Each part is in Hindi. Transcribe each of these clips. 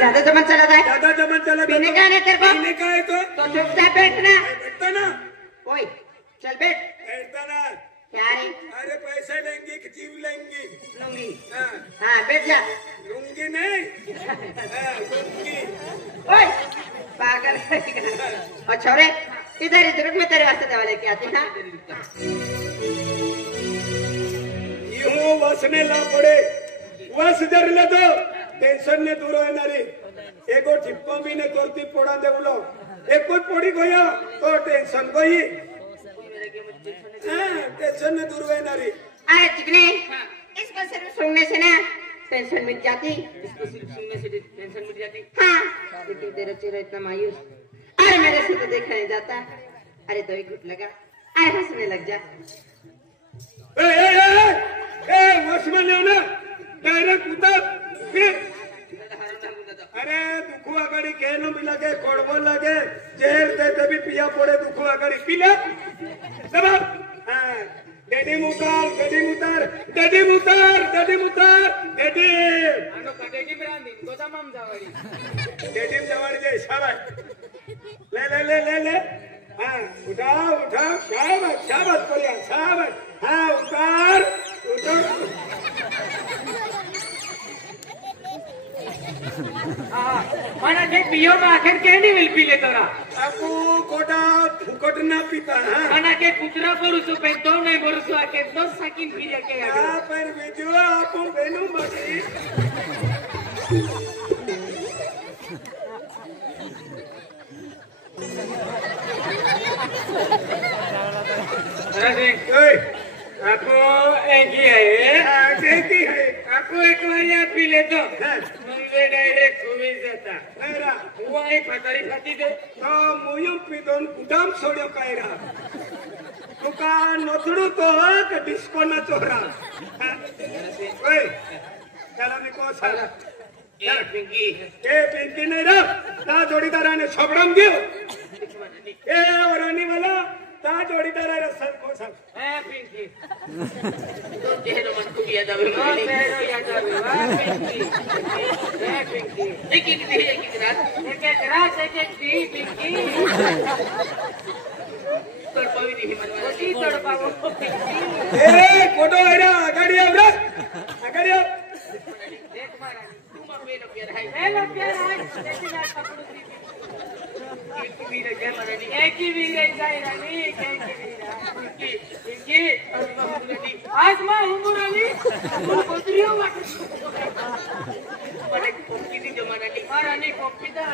ज्यादा जमन चला जाए, ज्यादा जमन चला पीने का है ना तेरे को, पीने का है तो चुपचाप बैठना। बैठता ना, ओए चल बैठ। बैठता ना। क्या रे? अरे पैसे लेंगी कि जीव लेंगी? लूंगी। हाँ हाँ बैठ जा। लूंगी नहीं, लूंगी। ओए पागल है क्या? और छोरे इधर इधर में तेरे वास्ते दवा लेके आती हाँ। यूं वसने ला पड़े, वस धरले तो टेन्शन ने दूर होणारी। एको ठिपको भी ने करती पोड़ा देवलो, एको पोड़ी गयो तो टेन्शन गई। टेंशन ने दूर होणारी। अरे चिकने, इसको सिर्फ सुनने से ना टेंशन मिट जाती। इसको सिर्फ सुनने से टेंशन मिट जाती। हाँ लेकिन तेरा चेहरा इतना मायूस, अरे मेरे से तो देखा नहीं जाता। अरे तो एक घुट लगा, अरे हंसने लग जा। वसमा ले ना डायरेक्ट उतर फिर। अरे दुखू आगड़ी कहनो भी लगे, कोड़बो लगे, जहर दे भी पिया पड़े दुखू आगड़ी पी ले। सब डेडी मुतार, डेडी मुतार, डेडी मुतार, डेडी मुतार, डेडी। आनो कडेगी ब्रांडी, गोदामम जावाडी। डेडी जावाडी जे शाबाश। ले ले ले ले ले। हाँ उठाओ उठाओ, शाबाश शाबाश बढ़िया शाबाश। हाँ उतार उतार। mana ke piyo ma akhir ke ni will pile tora aku koda fukot na pita mana ke putra borusu pento nei borusu ake dos sakin pile ke aga per video apu benu mati अरे ओए aku eki hai aku ek baria pile to मुझे डायरेक्ट घूमी जाता मेरा हुआ एक फटारी फटी दे तो मुयम पिदोन कुदाम सोड्यो कायरा तुका नथडू तो का डिस्को ना चोरा ओए चला निको साला ए पिंकी नहीं रा ता जोडीदाराने सोबडम घेऊ ए वरानी वाला ता जोडीदारा सर को सर ए पिंकी तो चेहरा मन को किया जावे पिंकी एक रात दी पिंकी तड़पावी नहीं मनवा ओटी तड़पावो ए कोडो एरा आगाडी आव रे आगाडी आव देख मारा तू मत मेलो प्यार है मेलो प्यार है लेकिन आज पकड़ू एक भी रे जय मरानी एक ही वीर जाई रानी एक ही पिंकी आज मां उमुरानी तू कोतरियो वाट મને કોપીની જમાનાની मारानी कोपीदा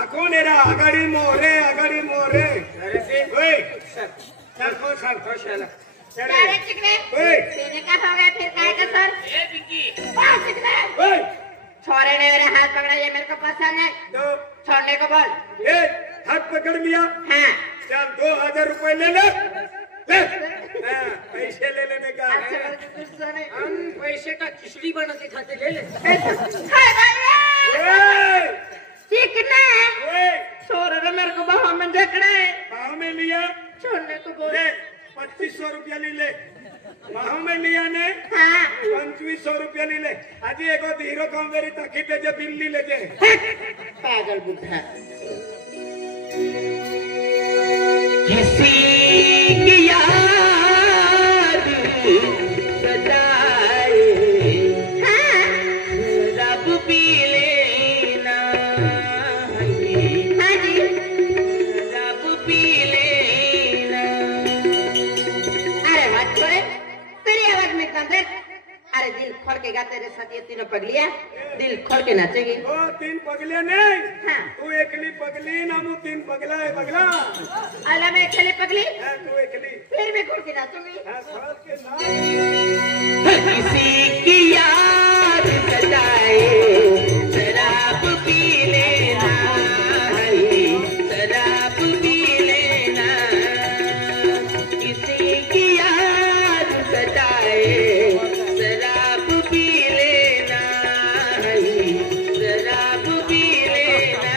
आको नेरा आगाडी मोरे अरे से ओए चल को चल तो चला अरे चिकने ओए तेरे का हो गया फिर काय का सर ए पिंकी वाह चिकने ओए छोरे ने मेरा हाथ पकड़ा, ये मेरे को पसंद है तो छोड़ने को बोल। ए हाथ पकड़ लिया हाँ चल 2000 रुपए ले ले पैसे ले लेने का अच्छा गुस्सा नहीं हम पैसे का खिचड़ी बना के खाते ले ले हाय भैया ओए चिकने ओए छोरे ने मेरे को बाहों में जकड़ा है, बाहों में लिया छोड़ने को बोल। ले 2500 रुपया ले ले बाहों में लिया ने हाँ 2500 रुपया ले ले आज एगो धीरो कम मेरी तकी ले जे बिल्ली ले जे पागल बुढ़ा किसी की याद सताए रब पी लेना हाँ जी रब पी लेना। अरे मत छोड़े, तेरी आवाज में इतना देर। अरे दिल खोल के गा, तेरे साथ ये तीनों पगलियां दिल खोल के नाचेगी। ओ 3 पगले नहीं हाँ तू एकली पगली ना मु 3 पगला है पगला अल्लाह मैं अकेले पगली तू एकली फिर भी खोल के नाचूंगी। साथ के नाम किसी की याद सताए शराब पी लेना शराब पी लेना। किसी की याद सताए शराब पी लेना शराब पी लेना।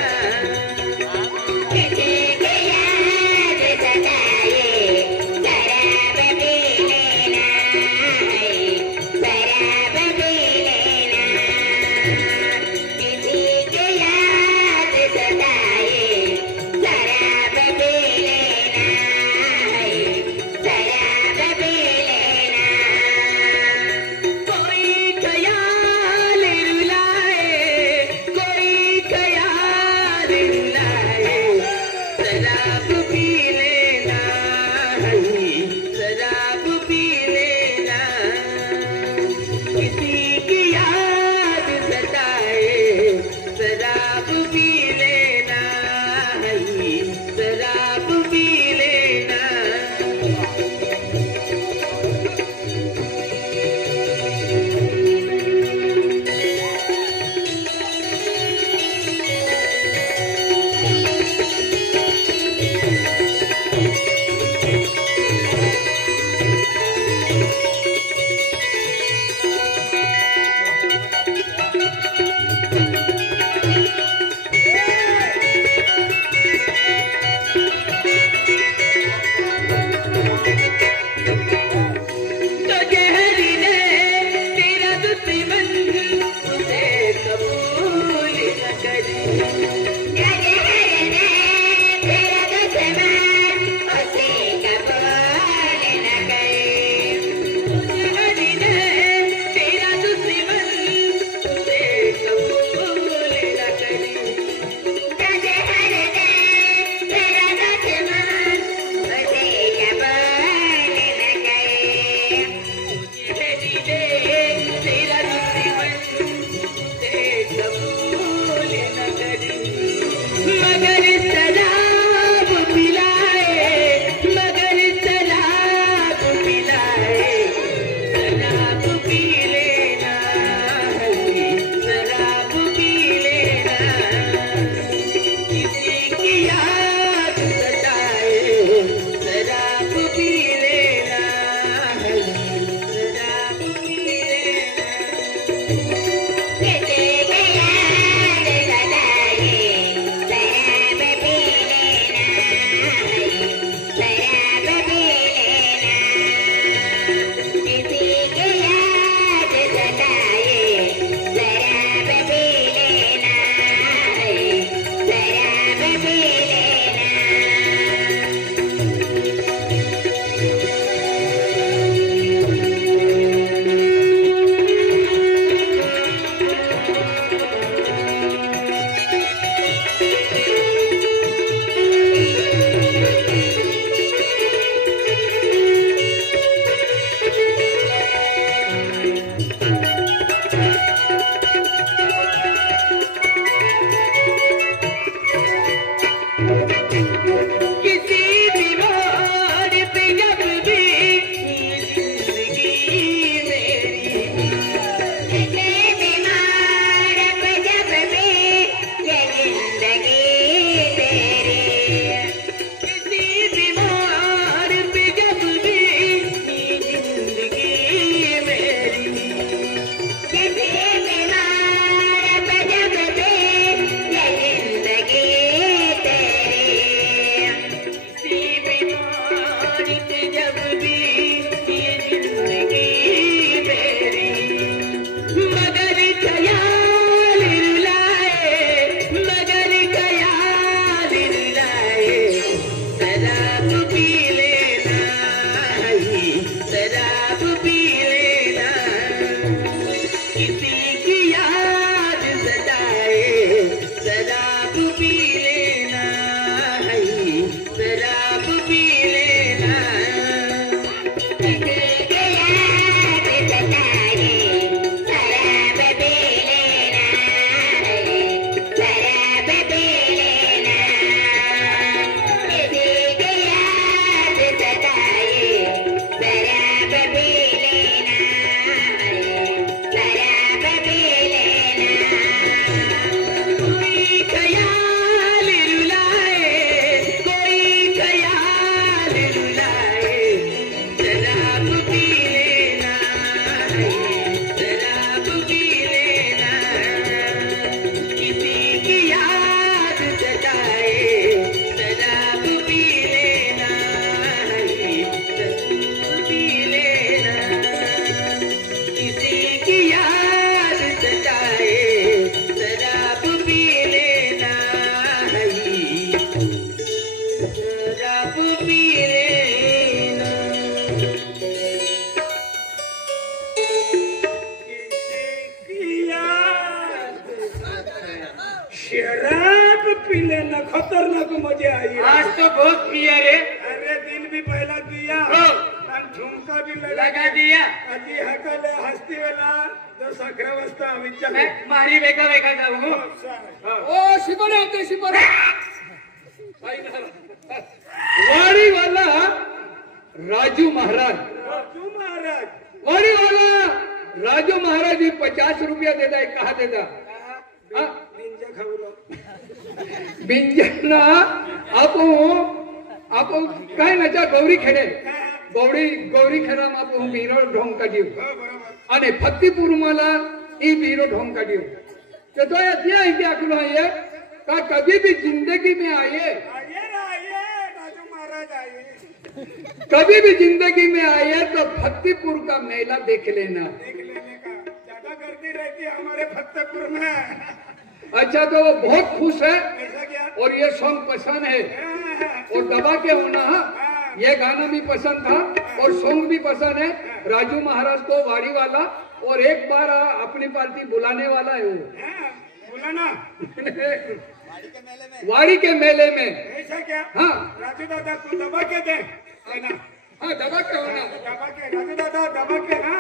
किसी की याद सताए शराब पी लेना शराब पी लेना। शराब पीले न खतरनाक मजे आई। आज तो बहुत पिया रे। अरे दिन भी पहला पिया आणि झुमका भी लगा दिया। आजी हकले हस्ती वेला तो 11 वाजता आम्हीच्या मारी वेगा वेगा जाऊ। ओ शिपरे होते शिपरे वाड़ी वाला राजू महाराज वाड़ी वाला राजू महाराज जी 50 रुपया देता है। कहा देता बिंजना आप काय नचा गौरी खेडे गौरी खेड़ा में आप बीरो ढोंग काढ्यो અને ફતીપુર माला ई बीरो ढोंग काढ्यो तो ऐसे ही क्या करो ये का कभी भी जिंदगी में आए राजू महाराज आए कभी भी जिंदगी में आए तो फतेहपुर का मेला देख लेना। देख लेने का ज्यादा गर्दी रहती है हमारे फतेहपुर में। अच्छा तो वो बहुत खुश है ऐसा क्या और ये सॉन्ग पसंद है और दबा के होना हाँ ये गाना भी पसंद था और सॉन्ग भी पसंद है राजू महाराज को वाड़ी वाला और एक बार अपनी पार्टी बुलाने वाला है वो बोला ना वाड़ी के मेले में ऐसा क्या हाँ राजू दादा को दबा के दे है ना हाँ दबा के होना दबा के राजू दादा दबा के ना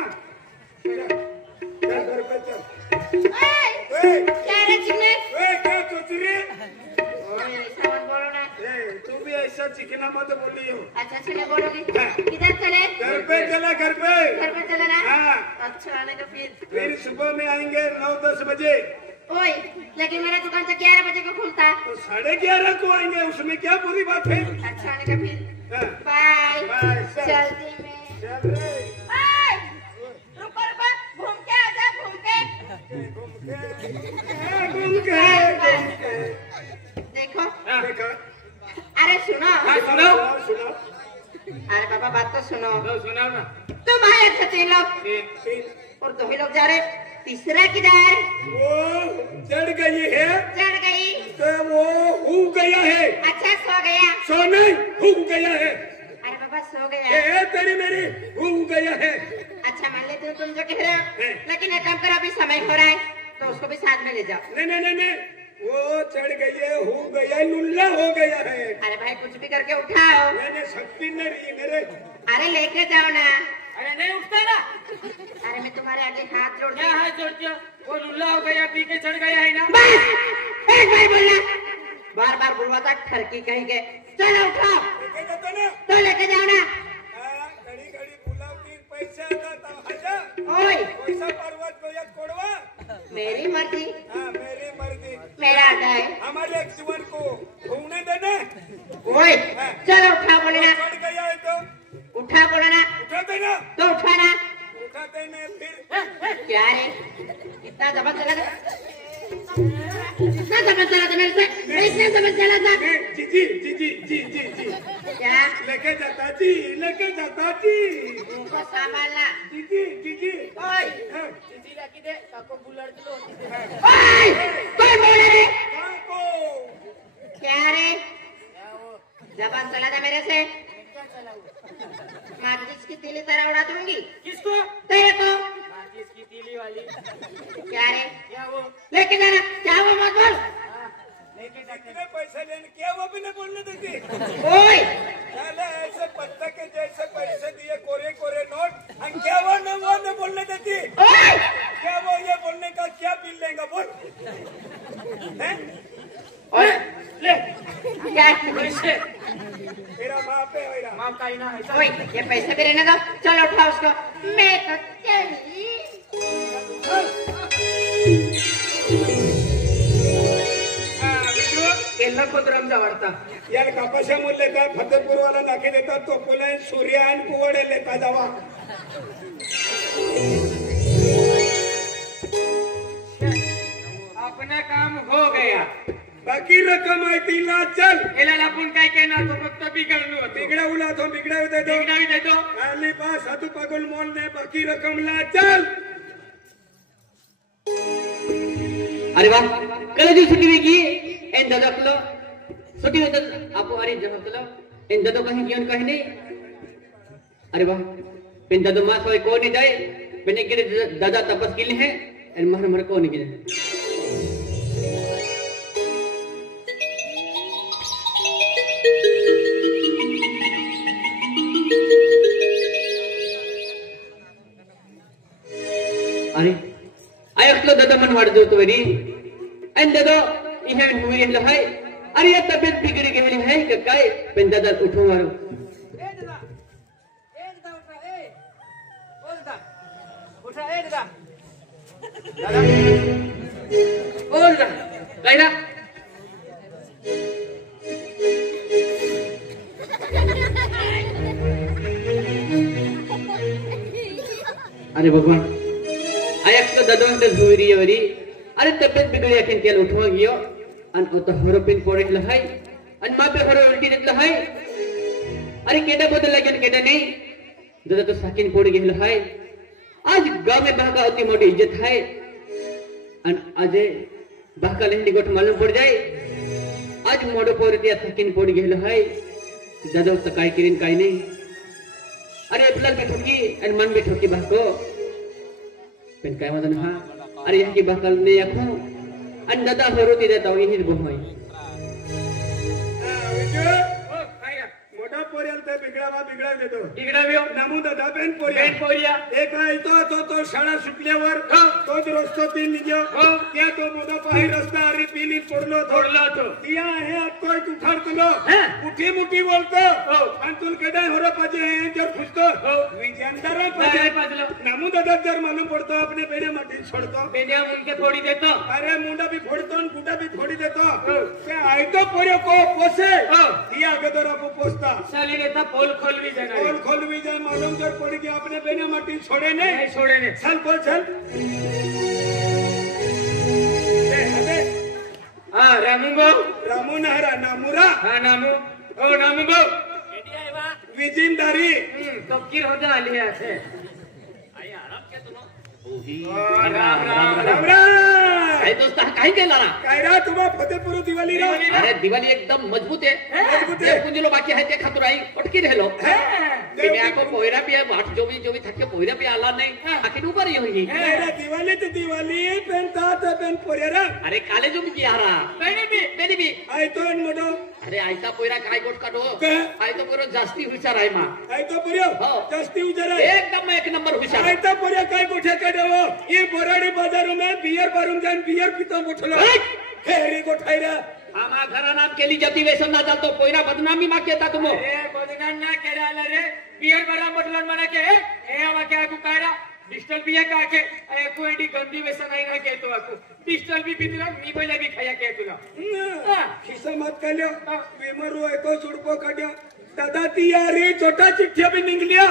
चल घर पे चल ओए, क्या रे चिकने? क्या सोच रही ओए, ऐसा मत बोलो ना। तू भी ऐसा चिकना मत बोली हो अच्छा से नहीं बोलोगी। किधर चले? घर पे चला घर पे घर पे चले ना? हाँ। अच्छा आने का फिर सुबह में आएंगे 9-10 बजे ओए, लेकिन मेरा दुकान तो 11 बजे को खुलता है। तो 11:30 को आएंगे उसमें क्या बुरी बात है अच्छा आने का फिर। हाँ। बाय। बाय, चल। जल्दी में। चल रे ओए, रुको रुको, घूम के आजा, घूम के। घूम के देखो, देखा अरे सुनो। सुनाओ सुना अरे बाबा बात तो सुनो। सुनाओ ना तुम आए अच्छा 3 लोग और 2 ही लोग जा रहे। तीसरा किधर? वो चढ़ गई है चढ़ गई। तो वो हो गया है अच्छा सो गया। सो नहीं हो गया है अरे बाबा सो गया। तेरी मेरी हो गया है अच्छा मान लेती हूँ तुम जो कह रहे हो, है। लेकिन एक काम करो, अभी समय हो रहा है तो उसको भी साथ में ले जाओ। नहीं नहीं नहीं नहीं वो चढ़ गई है हो गया है लुल्ला हो गया है अरे भाई कुछ भी करके उठाओ। मैंने शक्ति नहीं रही मेरे अरे लेके जाओ ना। अरे नहीं उठता ना अरे मैं तुम्हारे आगे हाथ जोड़ क्या है जोड़ते हो वो लुल्ला हो गया पी के चढ़ गया है ना बस एक बार बोलना, बार बार बुलवाता ठरकी कहीं के। चलो उठाओ लेके जाता ना तो लेके जाओ ना। घड़ी घड़ी बुलावती पैसा आता हजार ओए पैसा पर्वत को एक कोड़वा मेरी मर्जी मेरी मर्जी मेरा अड्डा है। हमारे एक जीवन को घूमने देना ओए चलो उठा बोले ना, चढ़ गया है तो उठा बोले ना उठा देना तो उठाना। उठा देने फिर क्या है इतना जबरदस्त चला था, इतना जबरदस्त चला था मेरे से, मैं इतना जबरदस्त चला था। जी जी जी जी जी जी जी क्या लेके जाता जी लेके जाता जी तुमको संभालना। जी जी जी जी ओए हाँ, ओए कोई बोले रे कहाँ को क्या रे जबान चला था मेरे से, माचिस की तीली तरह उड़ा दूंगी। किसको तेरे को इसकी तीली वाली क्या रे क्या वो लेके जाना। क्या वो मत बोल। कितने पैसे लेने क्या वो भी नहीं बोलने देती ओए चले ऐसे पत्ता के जैसे पैसे दिए कोरे कोरे नोट हम क्या वो न बोलने देती ओए क्या वो ये बोलने का क्या बिल लेगा बोल हैं? ओए ले क्या पैसे तेरा माँ पे होगा माँ का ही ना है ओए ये पैसे भी रहने दो। चलो उठाओ उसको। मैं तो चली। केला खोदरम जावडता यार कापाशा मूल लेता फतेहपूर वाला दाखी देतात तो पुन्हा सूर्य आणि कुवडे लेता जावा अपना काम हो गया बाकी रक्कम आहे तिला चल याला आपण काय कहना तो फक्त बिघडलो होतो बिगड़ा उला तो बिगड़ा दे दो बिघडावी देतो खाली पास हाथू पागल मोल ने बाकी रकम ला चल अरे वाह कल जो छुट्टी हुई एन दादा को छुट्टी होता आपको अरे जब तो एन दादा कहीं क्यों कहीं नहीं अरे वाह पेन दादा मां सोई को नहीं जाए मैंने के दादा तपस के लिए है एन महर महर को नहीं के अरे आयकलो दादा मन वाढ जो तो वरी एन दादा इहे हुई है अरे ये तबियत बिगड़ी गेली है कि काय पेन दादा उठो मारो बोल दा लाइना अरे भगवान आयकलो दादा अंत झुरी वरी अरे तबियत बिगड़ी आखिन तेल उठवा गयो अन तो हरो पिन पड़े लहाई अन मा पे हरो उल्टी देत लहाई अरे केडा बदल लगन केडा नहीं दादा तो साकिन पड़ गई लहाई आज गांव में बागा अति मोटी इज्जत है अन अजय बाका लेहनी गोठ मालूम पड़ जाए आज मोडो पोर दिया थकिन पड़ गेलो है दादा तो काय किरिन काय नहीं अरे फिलहाल बैठो की एन मन बैठो की बाको पेन काय मदन हा अरे यहाँ की बाकल ने आखो अन दादा होरोती देता हूँ यही बोहोई मोठा पोरियल ते बिगडा देतो इकडे बियो नामू दादा बेन बेन पोरिया एक आहे तो शाळा सुटल्यावर तोच रस्तो तीन निघ्यो त्या तो मोठा पाही रस्ता अरे पिली पडलो तो तिया हे तो एक उठाडतो मुठी बोलतो आणि तुला कदाय होरा पाहिजे हे जर खुसतो विजयंदर पाहिजे नामू दादा जर मालूम पडतो अपने बेने माटी छोड़तो बेने उनके फोड़ी देतो अरे मुंडा भी फोड़तो आणि गुटा भी फोड़ी देतो ते आहे तो पोरे को पोसे तिया अगोदर आपो पोसता साली नेता पोल खोलवी जाणार पोल खोलवी जाए मालूम जर पड़ गया अपने बेने माटी छोड़े नहीं छोड़े ने चल बोल चल हाँ रामू भाऊ रामू नहरा नामुरा हाँ नामू ओ नामू भाऊ विजिंदारी तपकीर होता आली आहे राम राम राम राम काय दोस्त काय केला ना काय रा तुम्हा फतेपूर दिवाळी रा अरे दिवाळी एकदम मजबूत है मजबूत है। जे पुंजलो बाकी है ते खातुर आई अटकी रहलो ते को पोयरा पिया वाट जो भी थके पोयरा पिया आला नहीं आखिर ऊपर ही होगी अरे दिवाळी ते दिवाळी पेन तात पेन पोरेरा अरे काले जो भी यारा बेनी भी आई तो इन मोडो अरे आयता पोयरा काय गोट काढो काय? आय तो पोरो जास्ती हुशार आहे मा आई तो पोरियो हो। जस्ती उजरा एकदम एक नंबर हुशार आई तो पोरियो काय गोठे काढो ये बोराडी बाजार में बियर बारून जान बियर पितो मोठलो हेरी गोठायरा आमा घरा नाम केली जाती वैसन ना जातो पोयरा बदनामी मा केता तुमो अरे बदनाम ना केला रे बियर बरा म्हटलं म्हणा के हे आवा क्या को कायरा डिजिटल भी है का के को एडी गंदी व्यसन नाही ना के तो आको डिजिटल भी पितला मी पहिले भी खाया के तुला खिसा मत काढ्यो विमरू एको सुडको काढ्यो दादा ती यारी छोटा चिठ्ठ्या भी निघल्या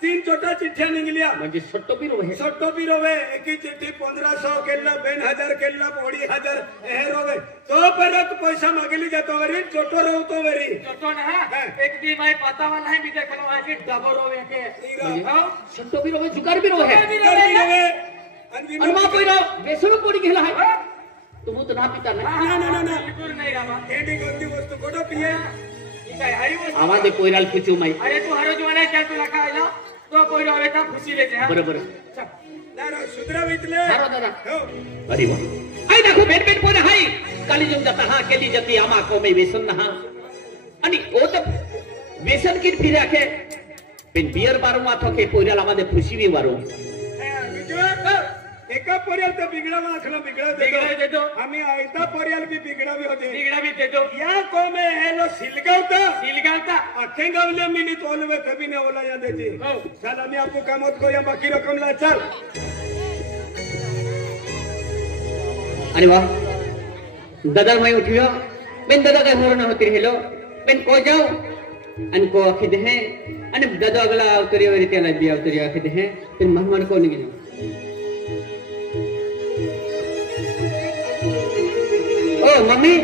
3 छोटा चिठ्ठ्या निघल्या म्हणजे सट्टो बी रोहे सट्टो भी रोवे एक ही चिठ्ठी 1500 केला 2000 केला 2500 हे रोवे तो परत पैसा मागली जातो वरी छोटो रोवतो वरी छोटो ना एक दी माय पता वाला है भी देखलो आहे की डबल होवे के सट्टो बी रोहे जुगार बी रोहे रोवे आणि मा पोयरा बेसळो पोडी गेला आहे तुम तो ना पिता नाही ना बिलकुल नाही रामा एडी कोणती वस्तू कोडो पिये काय हरी वस्तू आवाज दे पोयराल पुचू माई अरे तू हरो जवाना क्या तुला खायला तो कोई रोवे ता खुशी लेते हां बरोबर दारा सुधरा वितले हारो दादा हो अरे वाह आई देखो बेट पोरे हाय काली जो जाता हा केली जाती आमा को में व्यसन ना आणि ओ तो व्यसन की फिर आखे पेन बियर बारू माथो के पोयराल आमा दे खुशी भी बारू एका पोरियल तर बिगडा माखलो बिगडा देतो आम्ही आयता पोरियल भी बिगडा भी होते बिगड़ा भी देतो या को में हेलो सिलगावता सिलगावता अखे गावले मिनी तोलवे कभी ने ओला या देती चल आम्ही आपको कामत को या बाकी रकम ला चल अरे वाह दादा मैं उठियो बेन दादा का होर ना होती हेलो बेन को जाओ अन को आखि दे हैं अन दादा अगला उतरियो रे तेला बिया उतरियो आखि दे हैं बेन मेहमान को नहीं जाओ ओ मम्मी